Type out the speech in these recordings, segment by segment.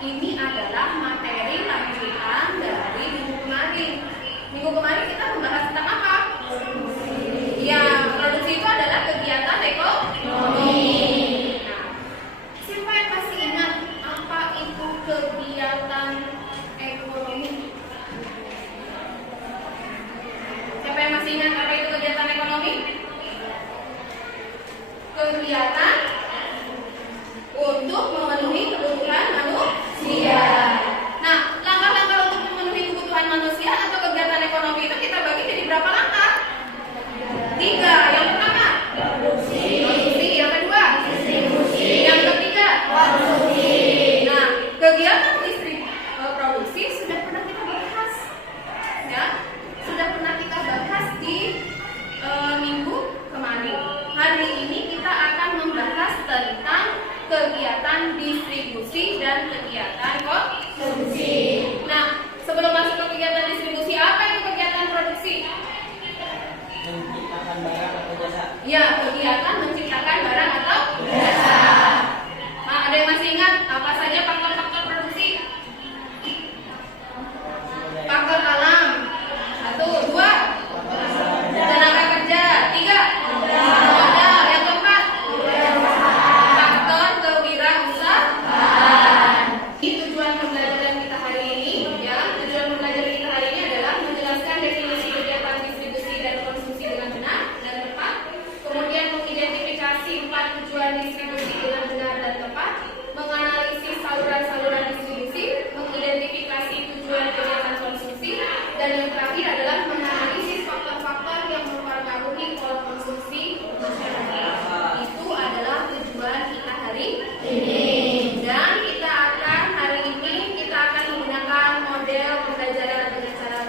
ini adalah materi lanjutan dari minggu kemarin. Minggu kemarin kita membahas tentang apa? Ya, produksi itu adalah kegiatan ekonomi. Nah, siapa yang masih ingat apa itu kegiatan ekonomi? Siapa yang masih ingat apa itu kegiatan ekonomi? Kegiatan untuk memenuhi kebutuhan manusia. Nah, langkah-langkah untuk memenuhi kebutuhan manusia atau kegiatan ekonomi itu kita bagi jadi berapa langkah? 3. Yang pertama, produksi. Yang kedua, distribusi. Yang ketiga, konsumsi. Nah, kegiatan produksi sudah pernah kita bahas, ya, sudah pernah kita bahas di minggu kemarin. Hari ini kita akan membahas tentang kegiatan distribusi dan kegiatan konsumsi. Nah, sebelum masuk ke kegiatan distribusi, apa itu kegiatan produksi? Menciptakan barang atau jasa. Ya, kegiatan menciptakan barang atau jasa. Nah, ada yang masih ingat apa saja faktor-faktor produksi? Faktor alam. 1, 2, tenaga kerja. 3, modal. Yang keempat, faktor kewirausahaan. Ini tujuan pembelajaran kita hari ini, ya. Tujuan pembelajaran kita hari ini adalah menjelaskan definisi kegiatan distribusi dan konsumsi dengan benar dan tepat. Kemudian mengidentifikasi 4 tujuan distribusi dengan benar dan tepat, menganalisis saluran-saluran distribusi, mengidentifikasi tujuan kegiatan konsumsi, dan yang terakhir adalah menganalisis faktor-faktor yang mempengaruhi pola konsumsi masyarakat. Itu adalah tujuan kita hari ini. Dan hari ini kita akan menggunakan model pembelajaran dengan cara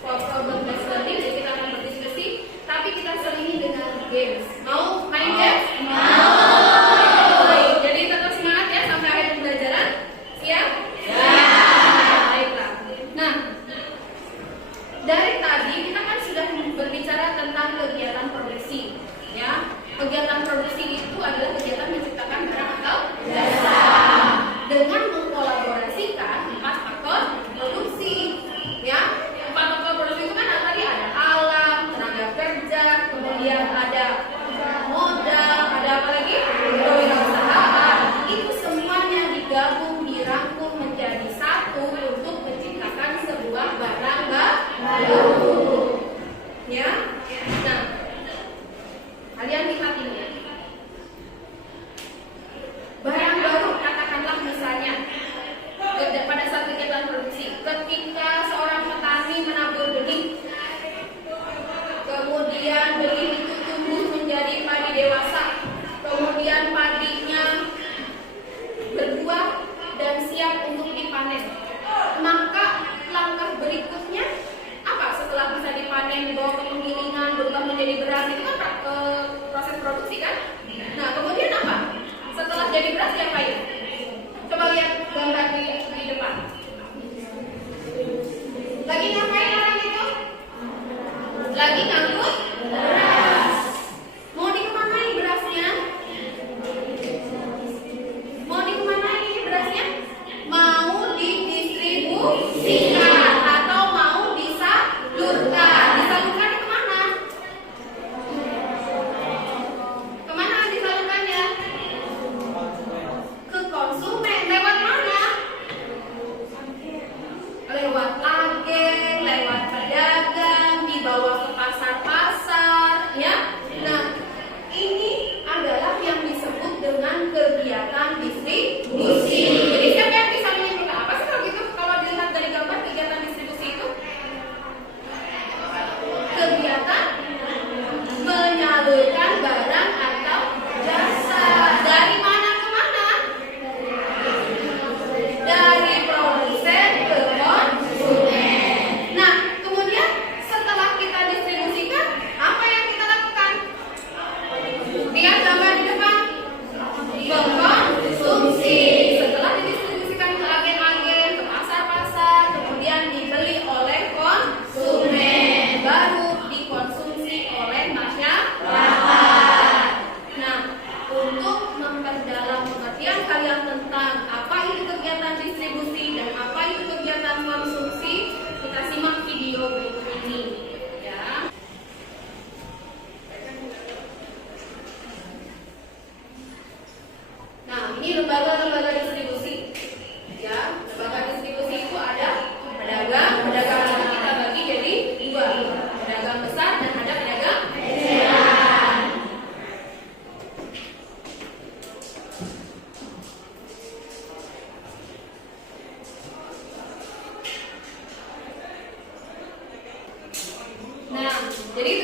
problem based learning. Jadi kita akan berdiskusi, tapi kita selingi dengan games. Mau main games? Mau. Jadi tetap semangat ya sampai akhir pembelajaran. Siap? Baiklah. Nah, dari tadi kita kan sudah berbicara tentang kegiatan produksi, ya. Kegiatan produksi itu adalah kegiatan menciptakan barang atau jasa dengan mengkolaborasikan 4 faktor produksi, ya. 4 faktor produksi itu kan tadi ada alam, tenaga kerja, kemudian ada modal, ada apa lagi? Kewirausahaan. Itu semuanya digabung, dirangkum menjadi satu untuk menciptakan sebuah barang baru, ya. Nah, kalian lihat ini. Barang baru, katakanlah misalnya pada saat kegiatan produksi, ketika seorang petani menabur benih, kemudian benih itu tumbuh menjadi padi dewasa, kemudian padinya berbuah dan siap untuk dipanen. Maka langkah berikutnya apa? Setelah bisa dipanen, dibawa ke penggilingan, berubah menjadi beras, itu kan proses produksi kan? Nah, kemudian apa? Setelah jadi beras diapain? Coba lihat gambar di depan. Lagi ngapain orang itu? Lagi ngangkut beras. Mau dikemanain berasnya? Mau dikemanain ini berasnya? Mau didistribusikan atau mau disalurkan? Disalurkan kemana? Kemana disalurkannya? Ke konsumen. Lewat mana?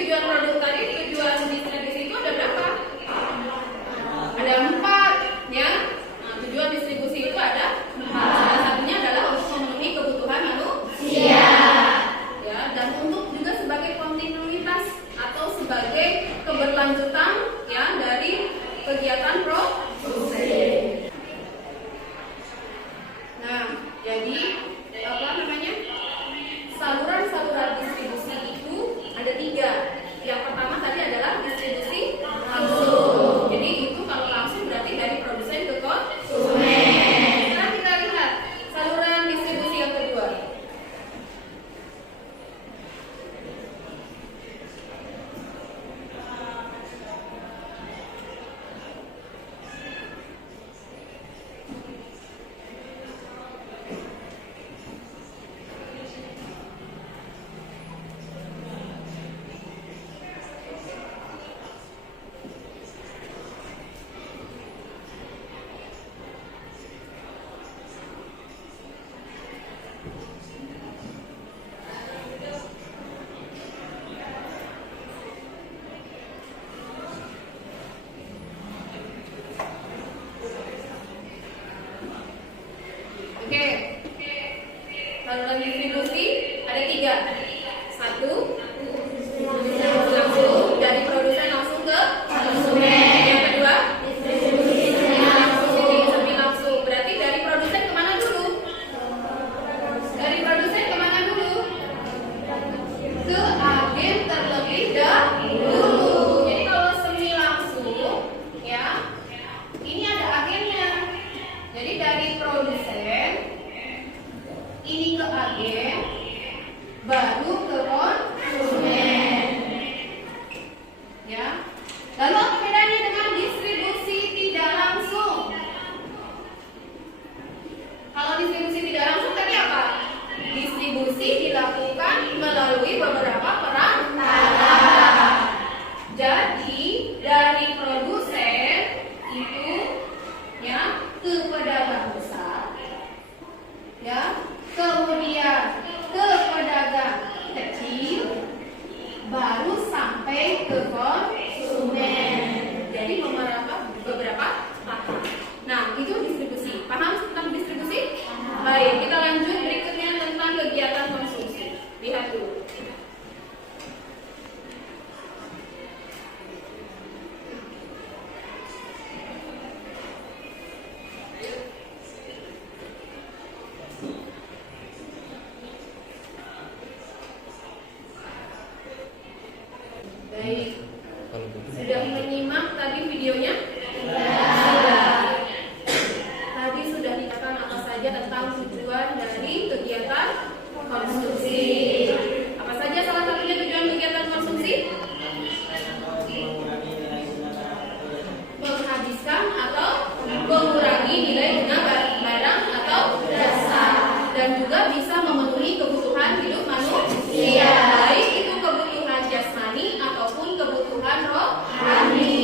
tujuan produk tadi, tujuan distribusi itu ada berapa? Ada 4 ya. Nah, tujuan distribusi itu ada 4. Salah satunya adalah untuk memenuhi kebutuhan manusia. Ya, dan untuk juga sebagai kontinuitas atau sebagai keberlanjutan ya dari kegiatan produksi. Nah, jadi apa namanya? Saluran-saluran distribusi itu ada 3. Yang pertama tadi adalah distribusi langsung. Jadi itu kalau langsung berarti dari produsen ke konsumen. Sekarang kita lihat saluran distribusi yang kedua. Oke. Saluran distribusi ada 3. 1 langsung dari produsen langsung ke konsumen. Yang kedua semi langsung. Berarti dari produsen kemana dulu? Dari produsen kemana dulu? Ke agen terlebih dahulu. Jadi kalau semi langsung ya, ini ada agennya. Jadi dari produsen ini ke agen, baru ke konsumen. Ya. Lalu apa bedanya dengan distribusi tidak langsung? Kalau distribusi tidak langsung tadi apa? Distribusi dilakukan melalui beberapa perantara. Jadi dari produsen itu ya ke pedagang besar, ya, kemudian ke pedagang kecil, baru sampai ke konsumen. Jadi beberapa tahap. Nah, itu distribusi. Paham tentang distribusi? Baik, kita lanjut berikutnya tentang kegiatan konsumsi. Lihat dulu. Baik. Sudah menyimak tadi videonya? Sudah. Tadi sudah dikatakan apa saja tentang tujuan dari kegiatan konsumsi. Apa saja salah satunya tujuan kegiatan konsumsi? Menghabiskan atau mengurangi nilai guna barang atau jasa, dan juga bisa memenuhi kebutuhan hidup manusia, baik itu kebutuhan jasmani ataupun kebutuhan rohani.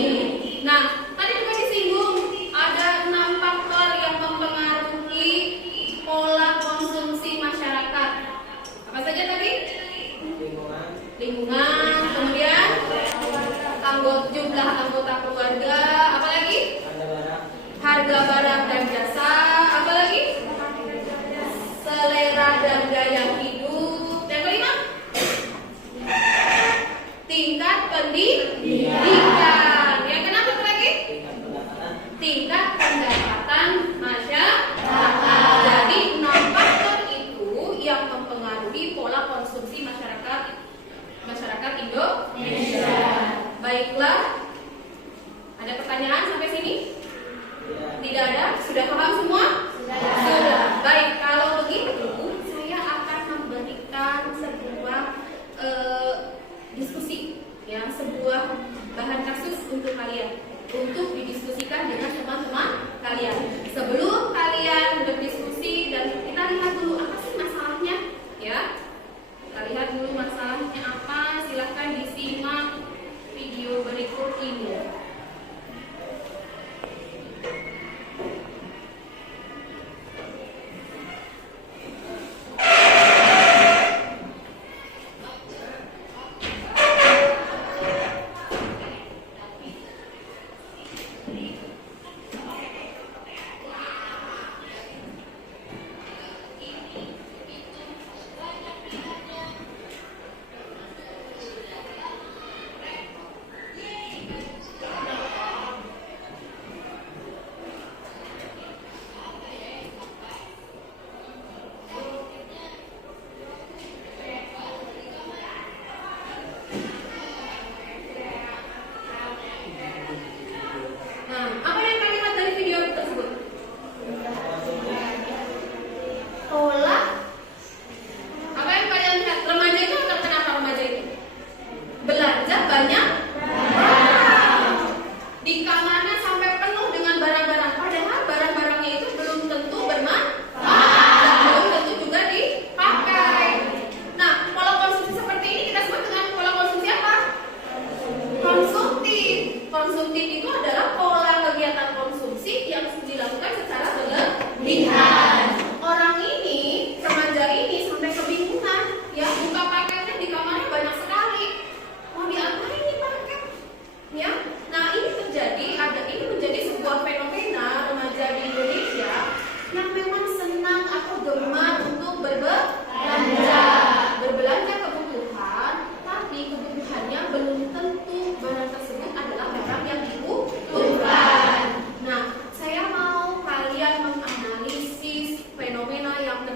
Nah, tadi juga disinggung ada 6 faktor yang mempengaruhi pola konsumsi masyarakat. Apa saja tadi? Lingkungan, kemudian jumlah anggota keluarga, apalagi? Harga barang dan jasa, apalagi? Selera dan gaya hidup. Yang kelima? Tingkat pendidikan. Yang keenam apa lagi? Tingkat pendapatan masyarakat. Jadi 6 faktor itu yang mempengaruhi pola konsumsi masyarakat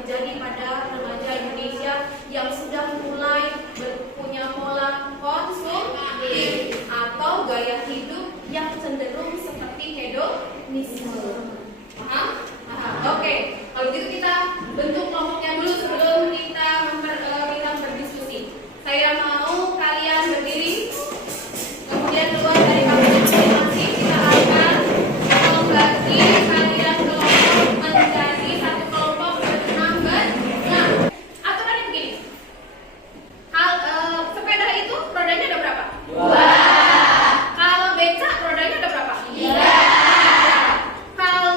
terjadi pada remaja Indonesia yang sudah mulai punya pola konsumtif atau gaya hidup yang cenderung seperti hedonisme. Paham? Oke. Kalau gitu kita bentuk kelompoknya dulu sebelum kita berdiskusi. Saya mau kalian berdiri, kemudian keluar dari kamar masing-masing. Kita akan membagi kalian kelompok menjadi satu kelompok berenam. Aturannya begini. Sepeda itu rodanya ada berapa? 2. Kalau beca rodanya ada berapa? 3. Kalau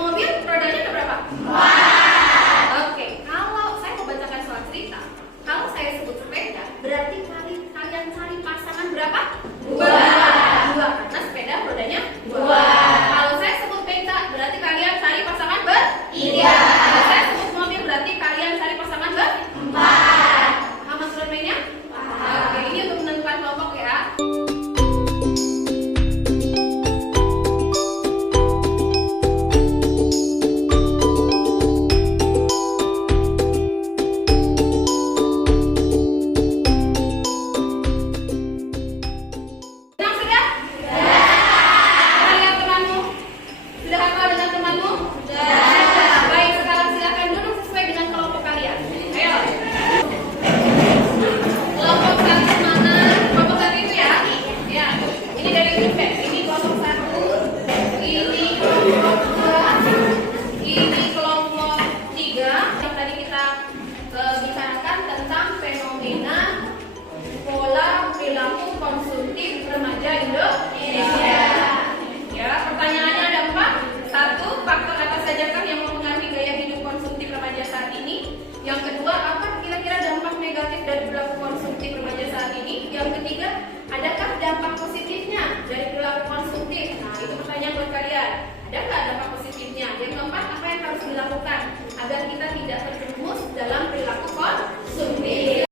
mobil rodanya ada berapa? 4. Oke, kalau saya mau bacakan soal cerita, kalau saya sebut sepeda, berarti kalian cari pasangan berapa? 2. Karena sepeda rodanya 2. Kalau saya sebut beca, berarti kalian cari pasangan 3. Kalau saya sebut mobil, berarti kalian cari pasangan 4. Paham aturan mainnya? Oke, ini untuk menentukan kelompok ya. Tenang sudah? Sudah lihat temanmu? Sudah hafal dengan temanmu? Sudah. Baik, sekarang silakan duduk sesuai dengan kelompok kalian. Ayo. Kelompok satu mana? Kelompok satu itu ya? Ya. Ini dari feedback. Ini kelompok satu. Ini kelompok 2. Ini kelompok 3. Yang tadi kita bicarakan tentang fenomena pola perilaku konsumtif remaja Indonesia. Ya, pertanyaannya ada 4. 1, faktor apa sajakah yang mempengaruhi gaya hidup konsumtif remaja saat ini? Yang kedua, apa kira-kira dampak negatif dari perilaku konsumtif remaja saat ini? Yang ketiga, adakah dampak positifnya dari perilaku konsumtif? Nah, itu pertanyaan buat kalian. Adakah dampak positifnya? Yang keempat, apa yang harus dilakukan agar kita tidak terjerumus dalam perilaku konsumtif?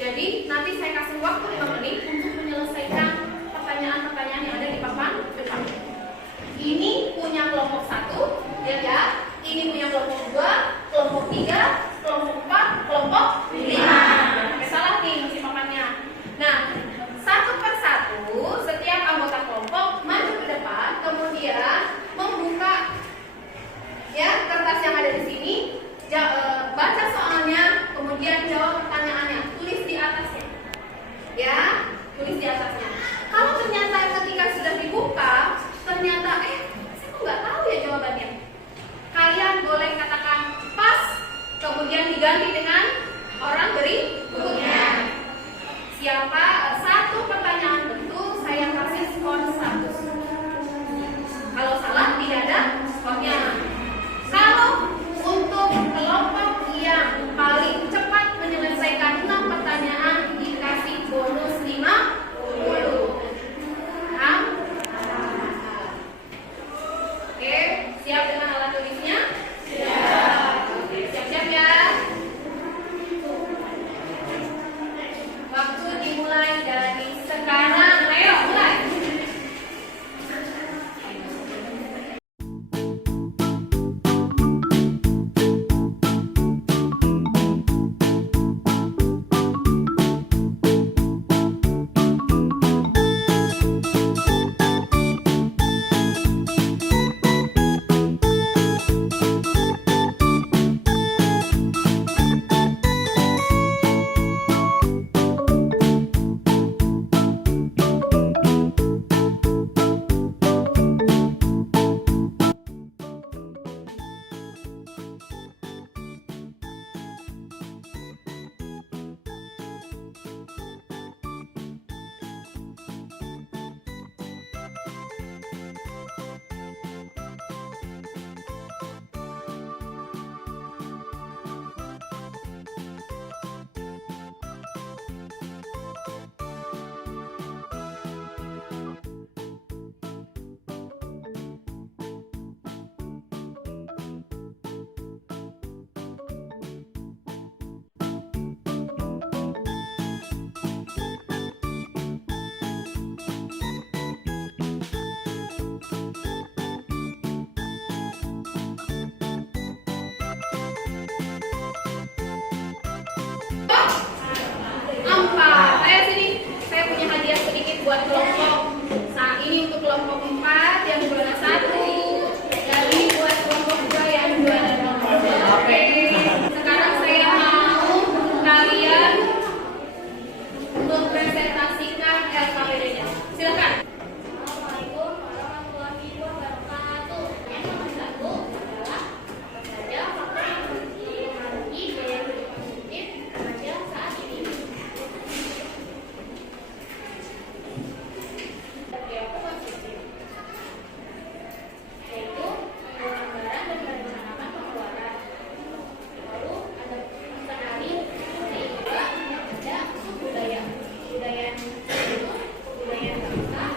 Jadi nanti saya kasih waktu 5 menit untuk menyelesaikan Siapa satu pertanyaan betul, saya kasih skor 100. Kalau salah tidak ada skornya. Kalau untuk kelompok yang paling cepat menyelesaikan 6 pertanyaan dikasih bonus 50. Paham? Oke, siap dengan alat tulisnya? Siap. Oke, siap-siap ya. Waktu dimulai dari sekarang. Ayo, mulai. Empat. Ayo sini. Saya punya hadiah sedikit buat kelompok. Nah, ini untuk kelompok 4 yang juara 1. Dan ini buat kelompok 2 yang juara 2. Oke. Sekarang saya mau kalian mempresentasikan LKPD-nya. Silakan. Assalamualaikum warahmatullahi wabarakatuh. Yang nomor 1 adalah saja faktor yang mempengaruhi gaya hidup konsumtif remaja saat ini. Yaitu penganggaran dan merencanakan pengeluaran. Lalu ada kenali ada suku budaya. Budaya itu kebudayaan bangsa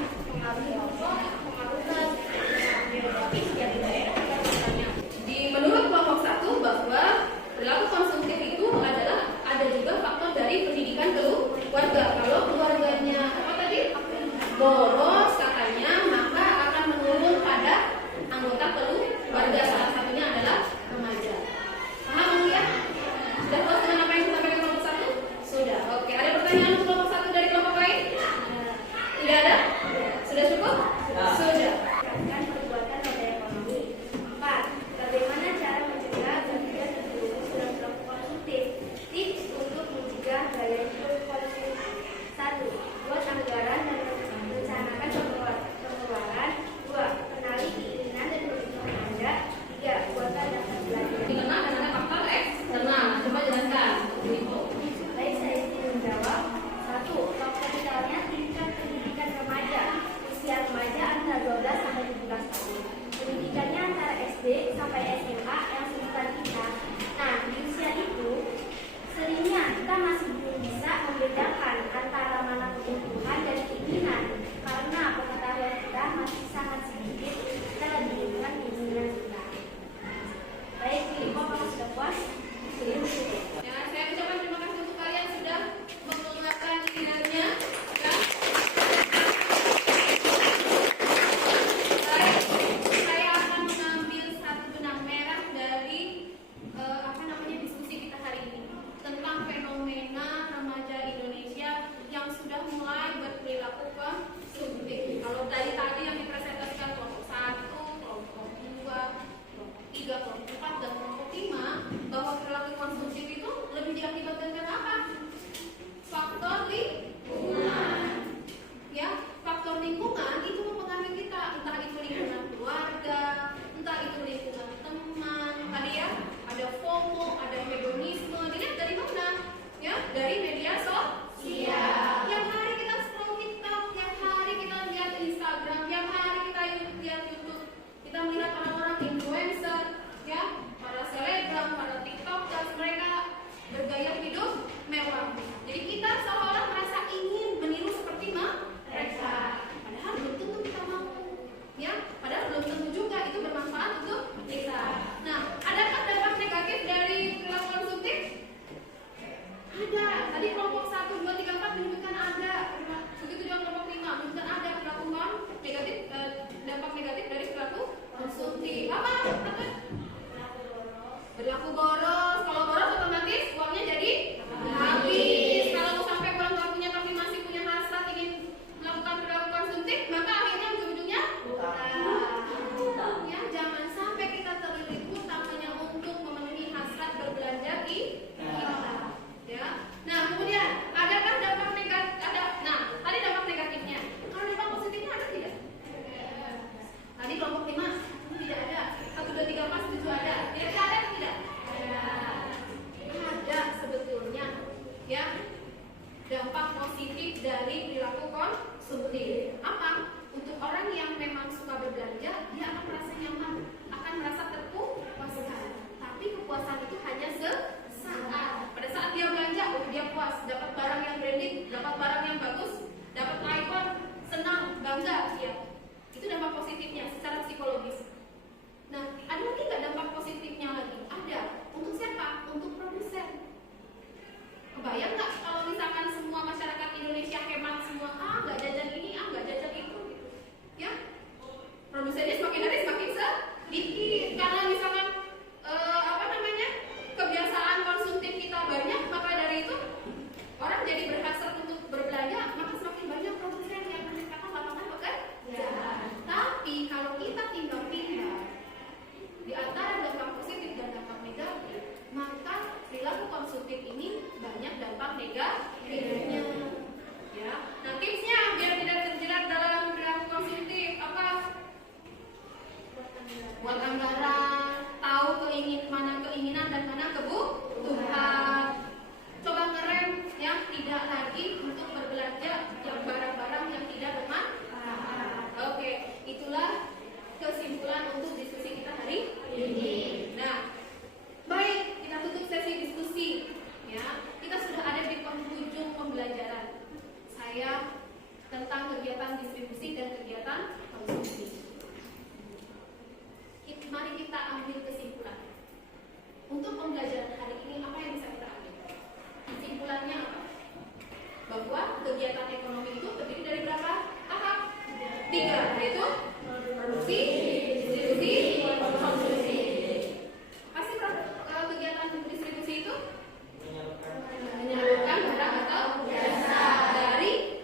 konsumtif. Apa? Untuk orang yang memang suka berbelanja, dia akan merasa nyaman, akan merasa terpuaskan. Tapi kepuasan itu hanya sesaat. Pada saat dia belanja, oh dia puas, dapat barang yang branded, dapat barang yang bagus, dapat iPhone, senang, bangga, ya. Itu dampak positifnya secara psikologis. Nah, ada lagi nggak dampak positifnya lagi? Ada. Untuk siapa? Untuk produsen. Kebayang nggak kalau misalkan semua masyarakat Indonesia hemat semua, nggak jajan ini, nggak jajan itu, ya? Produsennya semakin hari semakin sedikit karena misalkan kebiasaan konsumtif kita banyak, maka dari itu orang jadi berhasrat untuk berbelanja, maka semakin banyak produsen yang menciptakan lapangan pekerjaan. Tapi kalau kita tinggal-tinggal di antara dampak positif dan dampak negatif, maka perilaku konsumtif ini banyak dampak negatifnya. Ya, nah tipsnya biar tidak terjerat dalam perilaku konsumtif apa? Buat anggaran, tahu mana keinginan dan mana kebutuhan. Coba ngerem yang tidak lagi untuk berbelanja yang barang-barang yang tidak bermanfaat. Oke, itulah kesimpulan untuk diskusi kita hari ini. Nah, baik, kita tutup sesi diskusi. Ya, kita sudah ada di penghujung pembelajaran saya tentang kegiatan distribusi dan kegiatan konsumsi. Mari kita ambil kesimpulan. Untuk pembelajaran hari ini apa yang bisa kita ambil? Kesimpulannya apa? Bahwa kegiatan ekonomi itu terdiri dari berapa tahap? 3, yaitu produksi, distribusi, konsumsi. Pasti kegiatan distribusi itu menyalurkan barang atau jasa dari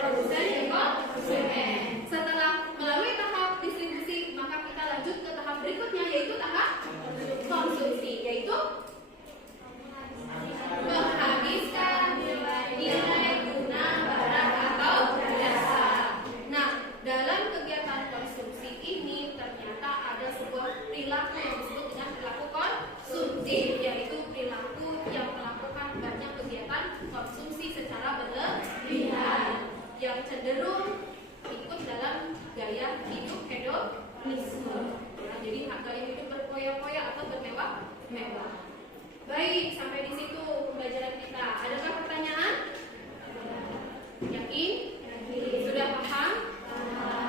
produsen ke konsumen. Setelah melalui tahap distribusi, maka kita lanjut ke tahap berikutnya, yaitu tahap konsumsi, yaitu menghabiskan nilai guna barang atau jasa. Nah, dalam kegiatan konsumsi ini ternyata ada sebuah perilaku yang disebut dengan perilaku konsumtif, yaitu perilaku yang melakukan banyak kegiatan konsumsi secara berlebihan, yang cenderung ikut dalam gaya hidup hedonisme. Ya, jadi gaya hidup berpoya-poya atau bermewah-mewah. Baik, sampai di situ pembelajaran kita. Adakah pertanyaan? Yakin? Sudah paham?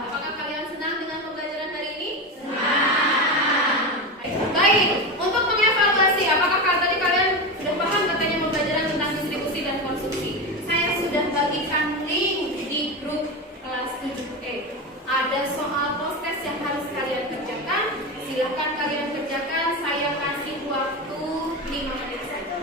Apakah kalian senang dengan pembelajaran hari ini? Senang. Baik, untuk mengevaluasi apakah tadi kalian sudah paham katanya pembelajaran tentang distribusi dan konsumsi. Saya sudah bagikan link di grup kelas 7E. Ada soal post-test yang harus kalian kerjakan. Silahkan kalian kerjakan. Saya kasih waktu 5 menit saja.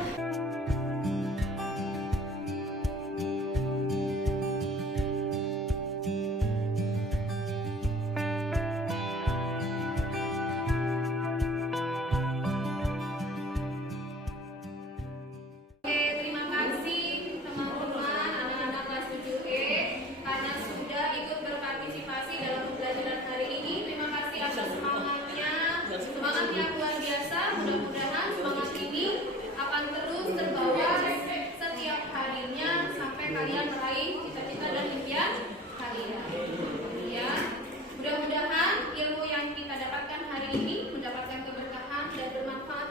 Semangatnya luar biasa, mudah-mudahan semangat ini akan terus terbawa setiap harinya sampai kalian meraih cita-cita dan impian kalian. Ya, mudah-mudahan ilmu yang kita dapatkan hari ini mendapatkan keberkahan dan bermanfaat